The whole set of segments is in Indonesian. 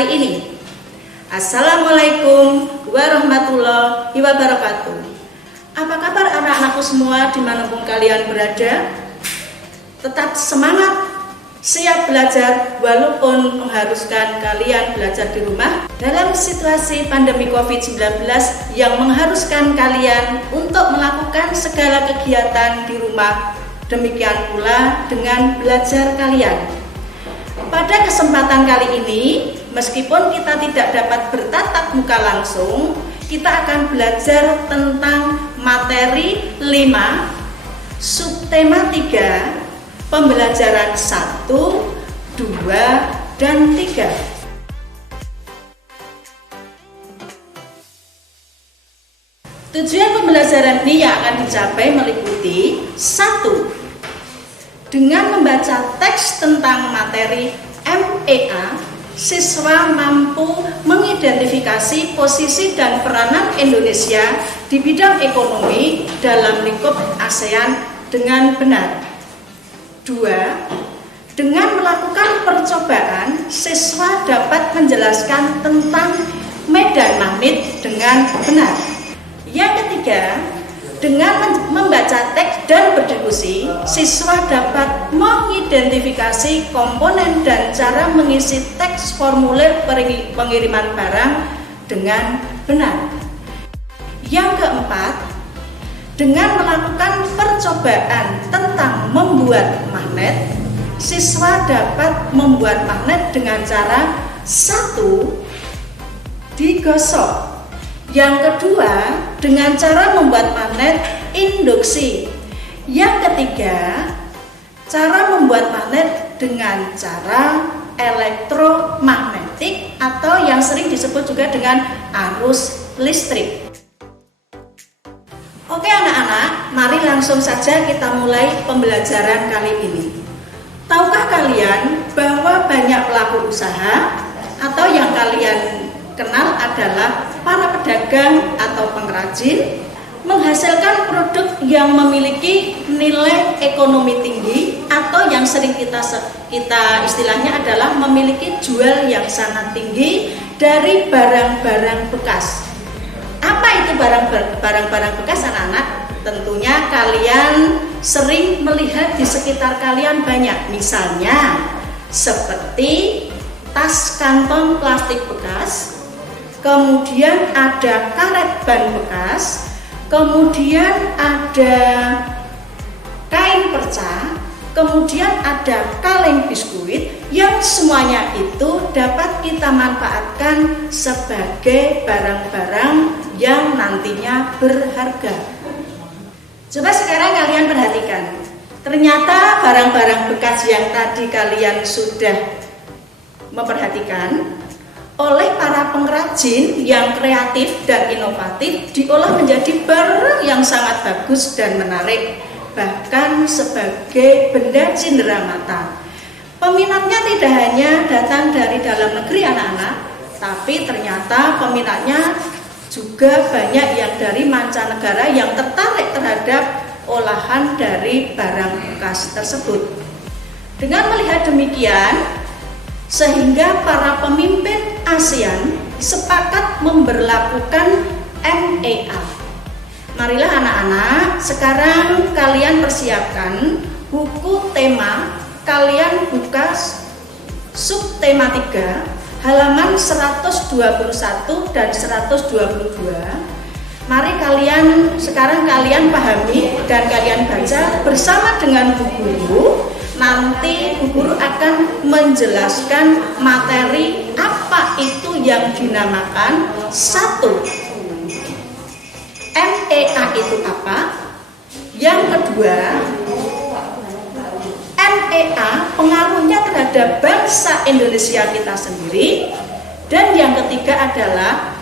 kali ini. Assalamualaikum warahmatullahi wabarakatuh. Apa kabar anak-anakku semua dimanapun kalian berada? Tetap semangat, siap belajar walaupun mengharuskan kalian belajar di rumah dalam situasi pandemi COVID-19 yang mengharuskan kalian untuk melakukan segala kegiatan di rumah. Demikian pula dengan belajar kalian. Pada kesempatan kali ini, meskipun kita tidak dapat bertatap muka langsung, kita akan belajar tentang materi 5, subtema 3, pembelajaran 1, 2, dan 3. Tujuan pembelajaran ini yang akan dicapai meliputi 1. Dengan membaca teks tentang materi MEA, siswa mampu mengidentifikasi posisi dan peranan Indonesia di bidang ekonomi dalam lingkup ASEAN dengan benar. 2. Dengan melakukan percobaan, siswa dapat menjelaskan tentang medan magnet dengan benar. Yang ketiga, dengan membaca teks dan berdiskusi, siswa dapat mengidentifikasi komponen dan cara mengisi teks formulir pengiriman barang dengan benar. Yang keempat, dengan melakukan percobaan tentang membuat magnet, siswa dapat membuat magnet dengan cara 1. Digosok. Yang kedua, dengan cara membuat magnet induksi. Yang ketiga, cara membuat magnet dengan cara elektromagnetik atau yang sering disebut juga dengan arus listrik. Oke anak-anak, mari langsung saja kita mulai pembelajaran kali ini. Tahukah kalian bahwa banyak pelaku usaha atau yang kalian kenal adalah para pedagang atau pengrajin menghasilkan produk yang memiliki nilai ekonomi tinggi atau yang sering kita istilahnya adalah memiliki jual yang sangat tinggi dari barang-barang bekas. Apa itu barang-barang bekas anak-anak? Tentunya kalian sering melihat di sekitar kalian banyak, misalnya seperti tas kantong plastik bekas, kemudian ada karet ban bekas, kemudian ada kain perca, kemudian ada kaleng biskuit yang semuanya itu dapat kita manfaatkan sebagai barang-barang yang nantinya berharga. Coba sekarang kalian perhatikan, ternyata barang-barang bekas yang tadi kalian sudah memperhatikan oleh para pengrajin yang kreatif dan inovatif diolah menjadi barang yang sangat bagus dan menarik, bahkan sebagai benda cindera mata. Peminatnya tidak hanya datang dari dalam negeri anak-anak, tapi ternyata peminatnya juga banyak yang dari mancanegara yang tertarik terhadap olahan dari barang bekas tersebut. Dengan melihat demikian, sehingga para pemimpin ASEAN sepakat memberlakukan MEA. Marilah anak-anak, sekarang kalian persiapkan buku tema, kalian buka subtema 3 halaman 121 dan 122. Mari sekarang kalian pahami dan kalian baca bersama dengan Bu Guru. Nanti Bu Guru akan menjelaskan materi apa itu yang dinamakan 1. MEA itu apa? Yang kedua, MEA pengaruhnya terhadap bangsa Indonesia kita sendiri. Dan yang ketiga adalah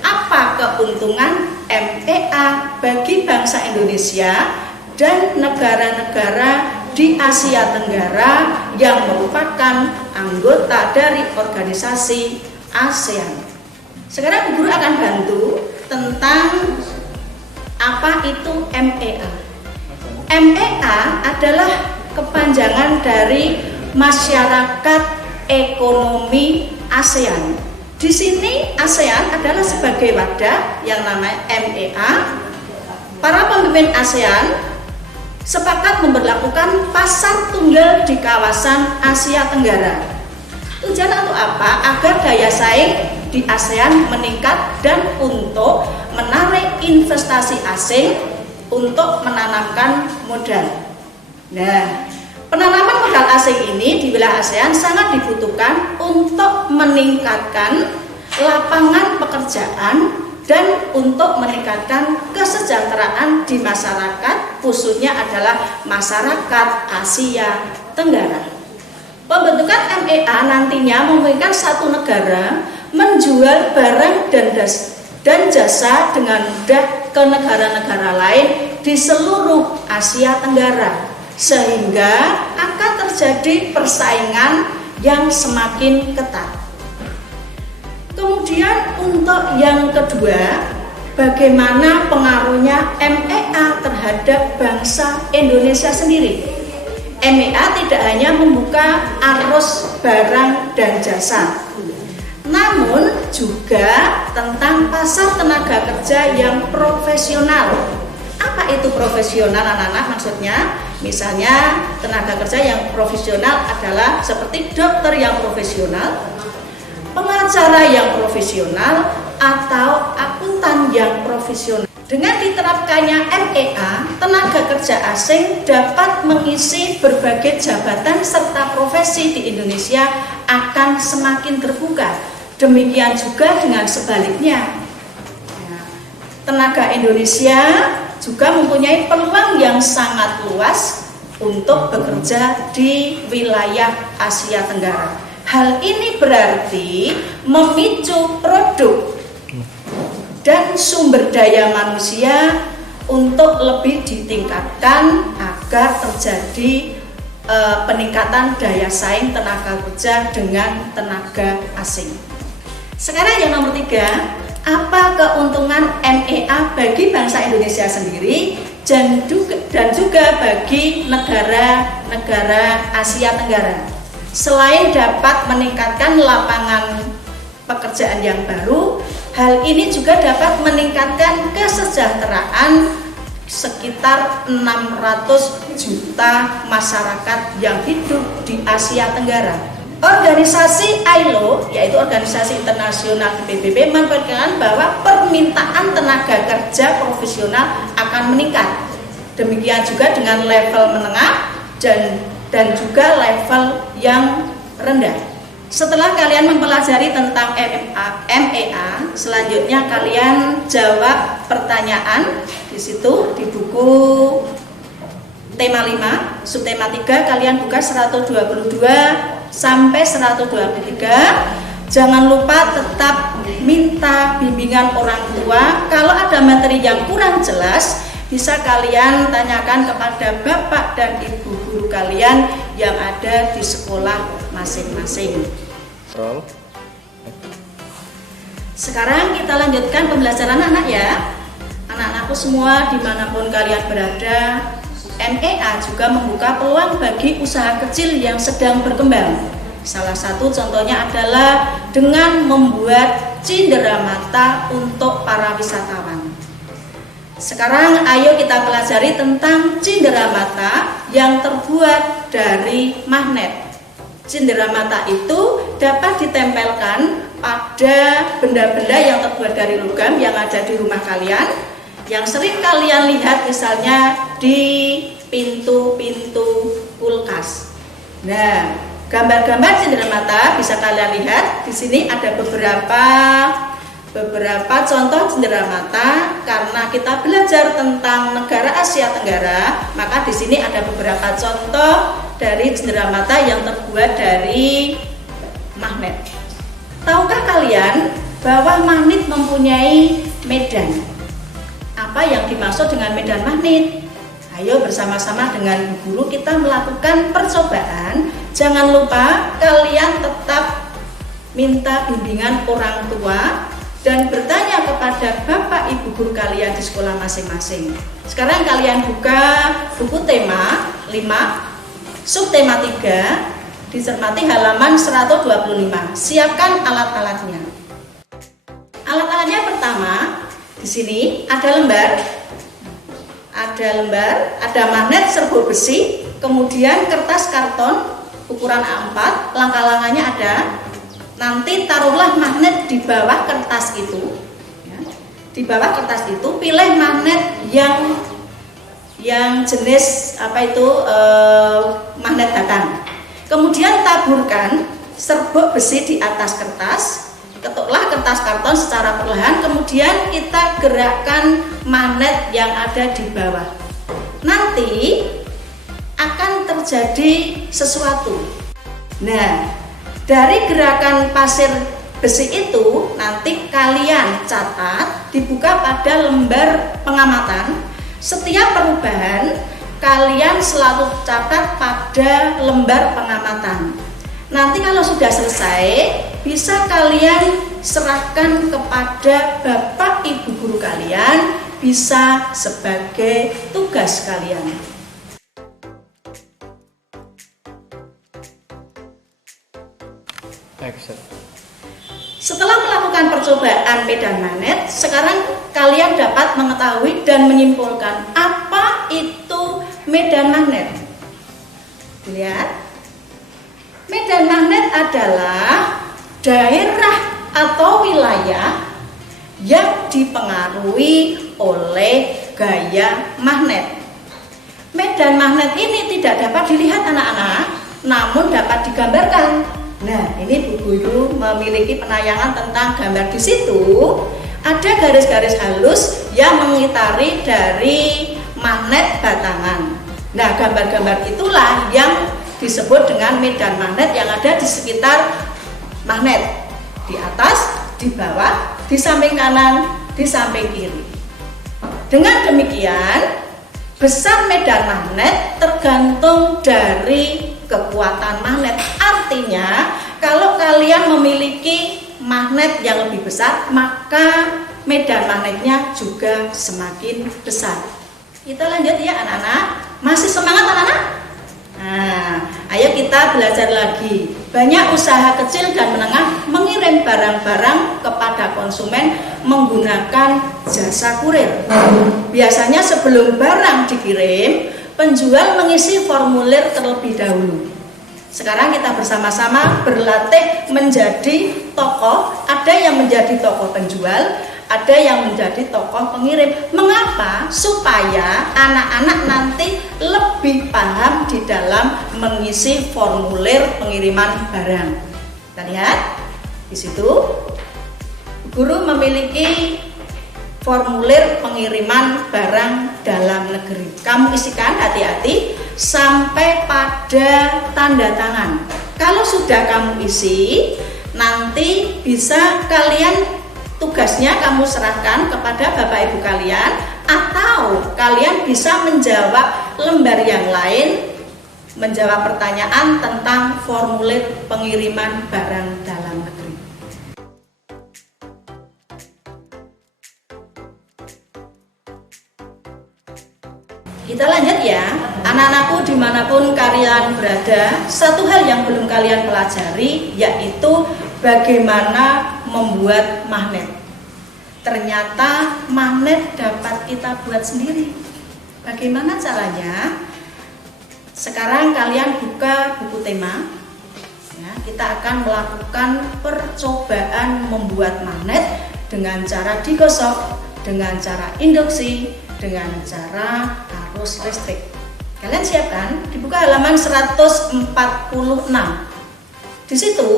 apa keuntungan MEA bagi bangsa Indonesia dan negara-negara di Asia Tenggara yang merupakan anggota dari organisasi ASEAN. Sekarang Bu Guru akan bantu tentang apa itu MEA. MEA adalah kepanjangan dari Masyarakat Ekonomi ASEAN. Di sini ASEAN adalah sebagai wadah yang namanya MEA. Para pemimpin ASEAN sepakat memberlakukan pasar tunggal di kawasan Asia Tenggara. Tujuan untuk apa? Agar daya saing di ASEAN meningkat dan untuk menarik investasi asing untuk menanamkan modal. Nah, penanaman modal asing ini di wilayah ASEAN sangat dibutuhkan untuk meningkatkan lapangan pekerjaan dan untuk meningkatkan kesejahteraan di masyarakat, khususnya adalah masyarakat Asia Tenggara. Pembentukan MEA nantinya memungkinkan satu negara menjual barang dan jasa dengan mudah ke negara-negara lain di seluruh Asia Tenggara, sehingga akan terjadi persaingan yang semakin ketat. Kemudian untuk yang kedua, bagaimana pengaruhnya MEA terhadap bangsa Indonesia sendiri? MEA tidak hanya membuka arus barang dan jasa, namun juga tentang pasar tenaga kerja yang profesional. Apa itu profesional, anak-anak? Maksudnya, misalnya tenaga kerja yang profesional adalah seperti dokter yang profesional, pengacara yang profesional, atau akuntan yang profesional. Dengan diterapkannya MEA, tenaga kerja asing dapat mengisi berbagai jabatan serta profesi di Indonesia akan semakin terbuka. Demikian juga dengan sebaliknya. Tenaga Indonesia juga mempunyai peluang yang sangat luas untuk bekerja di wilayah Asia Tenggara. Hal ini berarti memicu produk dan sumber daya manusia untuk lebih ditingkatkan agar terjadi peningkatan daya saing tenaga kerja dengan tenaga asing. Sekarang yang nomor 3, apa keuntungan MEA bagi bangsa Indonesia sendiri dan juga bagi negara-negara Asia Tenggara? Selain dapat meningkatkan lapangan pekerjaan yang baru, hal ini juga dapat meningkatkan kesejahteraan sekitar 600 juta masyarakat yang hidup di Asia Tenggara. Organisasi ILO, yaitu Organisasi Internasional PBB, memperkirakan bahwa permintaan tenaga kerja profesional akan meningkat. Demikian juga dengan level menengah dan juga level yang rendah. Setelah kalian mempelajari tentang MEA, selanjutnya kalian jawab pertanyaan di situ di buku tema 5, subtema 3, kalian buka 122 sampai 123. Jangan lupa tetap minta bimbingan orang tua. Kalau ada materi yang kurang jelas, bisa kalian tanyakan kepada bapak dan ibu guru kalian yang ada di sekolah masing-masing. Sekarang kita lanjutkan pembelajaran anak ya. Anak-anakku semua dimanapun kalian berada, MEA juga membuka peluang bagi usaha kecil yang sedang berkembang. Salah satu contohnya adalah dengan membuat cenderamata untuk para wisatawan. Sekarang ayo kita pelajari tentang cenderamata yang terbuat dari magnet. Cenderamata itu dapat ditempelkan pada benda-benda yang terbuat dari logam yang ada di rumah kalian, yang sering kalian lihat misalnya di pintu-pintu kulkas. Nah, gambar-gambar cenderamata bisa kalian lihat. Di sini ada beberapa contoh cenderamata. Karena kita belajar tentang negara Asia Tenggara, maka di sini ada beberapa contoh dari cenderamata yang terbuat dari magnet. Tahukah kalian bahwa magnet mempunyai medan? Apa yang dimaksud dengan medan magnet? Ayo bersama-sama dengan guru kita melakukan percobaan. Jangan lupa kalian tetap minta bimbingan orang tua dan bertanya kepada bapak ibu guru kalian di sekolah masing-masing. Sekarang kalian buka buku tema 5, subtema 3, Dicermati halaman 125. Siapkan alat-alatnya. Alat-alatnya pertama, di sini ada lembar, ada magnet serbuk besi, kemudian kertas karton ukuran A4, langkah-langkahnya ada. Nanti taruhlah magnet di bawah kertas itu. Ya. Di bawah kertas itu pilih magnet yang jenis magnet batang. Kemudian taburkan serbuk besi di atas kertas. Ketuklah kertas karton secara perlahan. Kemudian kita gerakkan magnet yang ada di bawah. Nanti akan terjadi sesuatu. Nah, dari gerakan pasir besi itu nanti kalian catat, dibuka pada lembar pengamatan. Setiap perubahan kalian selalu catat pada lembar pengamatan. Nanti kalau sudah selesai, bisa kalian serahkan kepada Bapak Ibu guru kalian, bisa sebagai tugas kalian. Setelah melakukan percobaan medan magnet, sekarang kalian dapat mengetahui dan menyimpulkan apa itu medan magnet. Lihat, medan magnet adalah daerah atau wilayah yang dipengaruhi oleh gaya magnet. Medan magnet ini tidak dapat dilihat anak-anak, namun dapat digambarkan. Nah, ini Bu Guru memiliki penayangan tentang gambar. Di situ ada garis-garis halus yang mengitari dari magnet batangan. Nah, gambar-gambar itulah yang disebut dengan medan magnet yang ada di sekitar magnet. Di atas, di bawah, di samping kanan, di samping kiri. Dengan demikian, besar medan magnet tergantung dari kekuatan magnet. Artinya, kalau kalian memiliki magnet yang lebih besar, maka medan magnetnya juga semakin besar. Kita lanjut ya anak-anak. Masih semangat anak-anak? Nah, ayo kita belajar lagi. Banyak usaha kecil dan menengah mengirim barang-barang kepada konsumen menggunakan jasa kurir. Biasanya sebelum barang dikirim, penjual mengisi formulir terlebih dahulu. Sekarang kita bersama-sama berlatih menjadi tokoh. Ada yang menjadi tokoh penjual, ada yang menjadi tokoh pengirim. Mengapa? Supaya anak-anak nanti lebih paham di dalam mengisi formulir pengiriman barang. Kita lihat di situ, guru memiliki formulir pengiriman barang dalam negeri. Kamu isikan hati-hati sampai pada tanda tangan. Kalau sudah kamu isi, nanti bisa kalian tugasnya kamu serahkan kepada Bapak Ibu kalian, atau kalian bisa menjawab lembar yang lain, menjawab pertanyaan tentang formulir pengiriman barang dalam negeri. Kita lanjut ya, anak-anakku dimanapun kalian berada. Satu hal yang belum kalian pelajari yaitu bagaimana membuat magnet. Ternyata magnet dapat kita buat sendiri. Bagaimana caranya? Sekarang kalian buka buku tema ya, kita akan melakukan percobaan membuat magnet dengan cara digosok, dengan cara induksi, dengan cara arus listrik. Kalian siapkan, dibuka halaman 146. Di situ,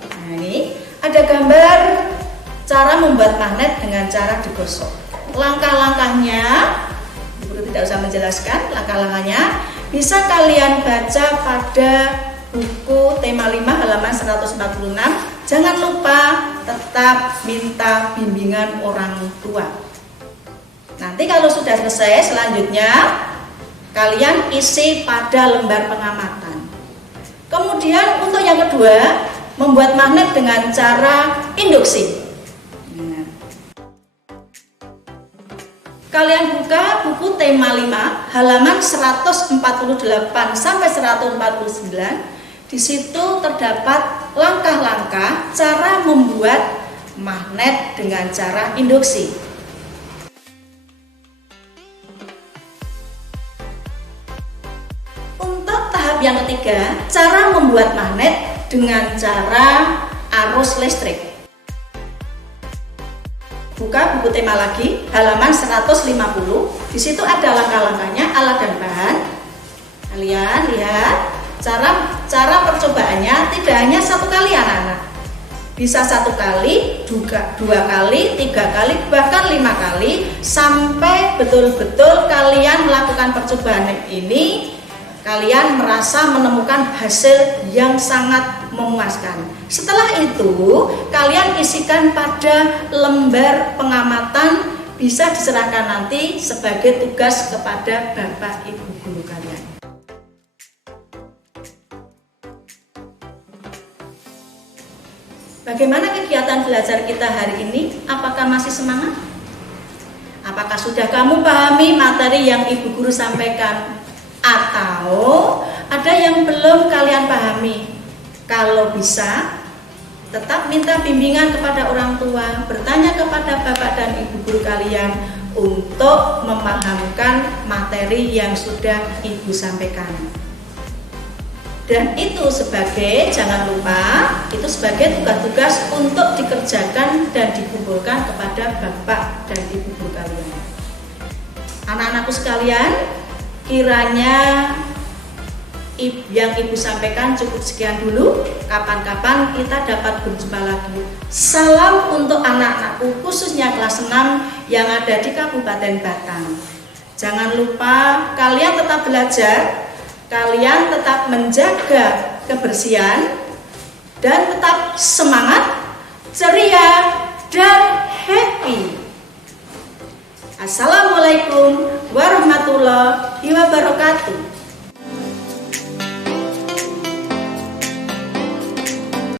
nah ini ada gambar cara membuat magnet dengan cara digosok. Langkah-langkahnya, Guru tidak usah menjelaskan. Langkah-langkahnya bisa kalian baca pada buku tema 5 halaman 146. Jangan lupa tetap minta bimbingan orang tua. Nanti kalau sudah selesai, selanjutnya kalian isi pada lembar pengamatan. Kemudian untuk yang kedua, membuat magnet dengan cara induksi. Kalian buka buku tema 5 halaman 148 sampai 149. Di situ terdapat langkah-langkah cara membuat magnet dengan cara induksi. Untuk tahap yang ketiga, cara membuat magnet dengan cara arus listrik. Buka buku tema lagi, halaman 150. Di situ ada langkah-langkahnya, alat dan bahan. Kalian lihat, cara percobaannya tidak hanya satu kali anak-anak. Bisa satu kali, juga dua kali, tiga kali, bahkan 5 kali, sampai betul-betul kalian melakukan percobaan ini, kalian merasa menemukan hasil yang sangat memuaskan. Setelah itu, kalian isikan pada lembar pengamatan, bisa diserahkan nanti sebagai tugas kepada Bapak Ibu guru kalian. Bagaimana kegiatan belajar kita hari ini? Apakah masih semangat? Apakah sudah kamu pahami materi yang Ibu guru sampaikan? Atau ada yang belum kalian pahami? Kalau bisa, tetap minta bimbingan kepada orang tua, bertanya kepada Bapak dan Ibu guru kalian untuk memahamkan materi yang sudah Ibu sampaikan. Dan itu sebagai, jangan lupa, itu sebagai tugas-tugas untuk dikerjakan dan dikumpulkan kepada Bapak dan Ibu guru kalian. Anak-anakku sekalian, kiranya yang Ibu sampaikan cukup sekian dulu. Kapan-kapan kita dapat berjumpa lagi. Salam untuk anak-anakku, khususnya kelas 6 yang ada di Kabupaten Batang. Jangan lupa kalian tetap belajar, kalian tetap menjaga kebersihan, dan tetap semangat, ceria, dan happy. Assalamualaikum warahmatullahi wabarakatuh.